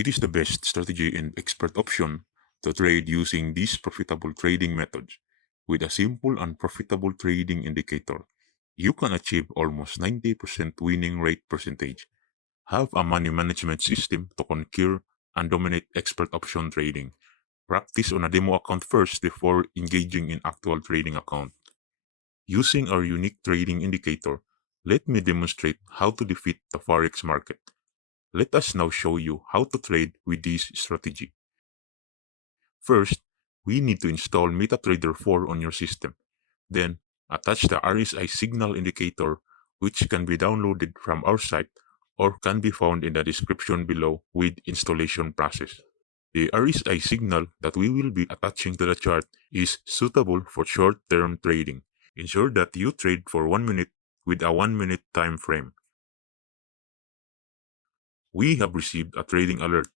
It is the best strategy and expert option to trade using these profitable trading methods. With a simple and profitable trading indicator, you can achieve almost 90% winning rate percentage. Have a money management system to conquer and dominate expert option trading. Practice on a demo account first before engaging in actual trading account. Using our unique trading indicator, let me demonstrate how to defeat the Forex market. Let us now show you how to trade with this strategy. First, we need to install Metatrader 4 on your system. Then, attach the RSI signal indicator, which can be downloaded from our site or can be found in the description below with installation process. The RSI signal that we will be attaching to the chart is suitable for short-term trading. Ensure that you trade for 1 minute with a 1-minute time frame. We have received a trading alert.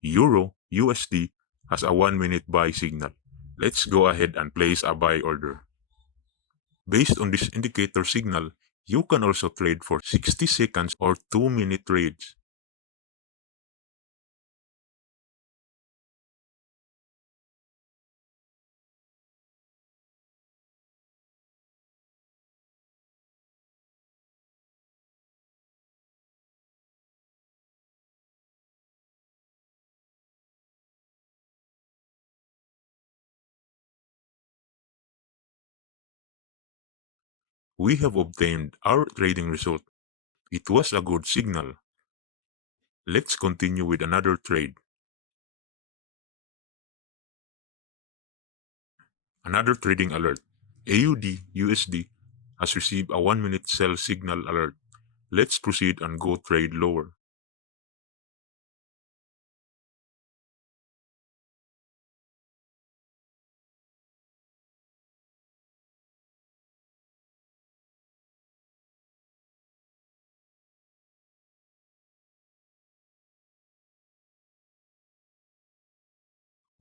Euro USD has a 1-minute buy signal. Let's go ahead and place a buy order. Based on this indicator signal, you can also trade for 60 seconds or 2-minute trades. We have obtained our trading result. It was a good signal. Let's continue with another trade. Another trading alert. AUD USD has received a 1-minute sell signal alert. Let's proceed and go trade lower.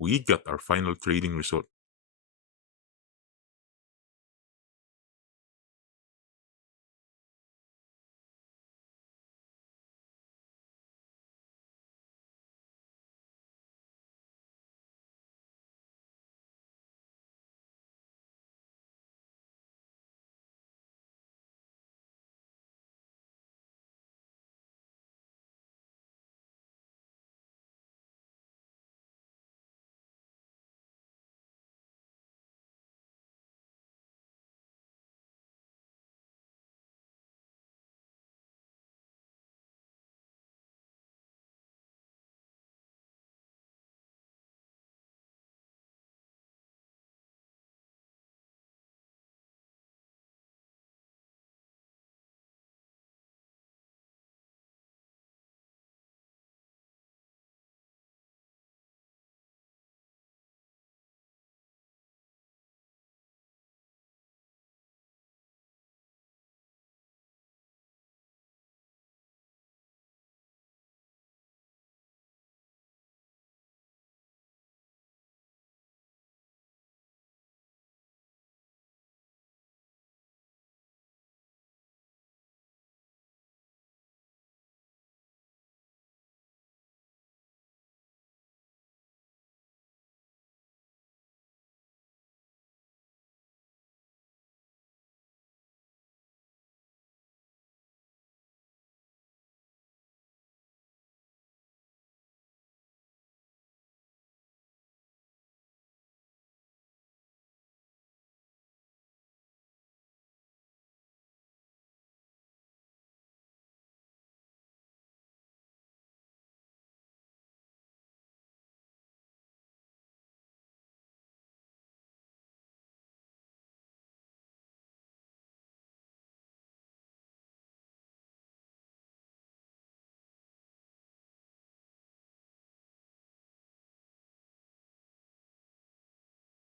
We got our final trading result.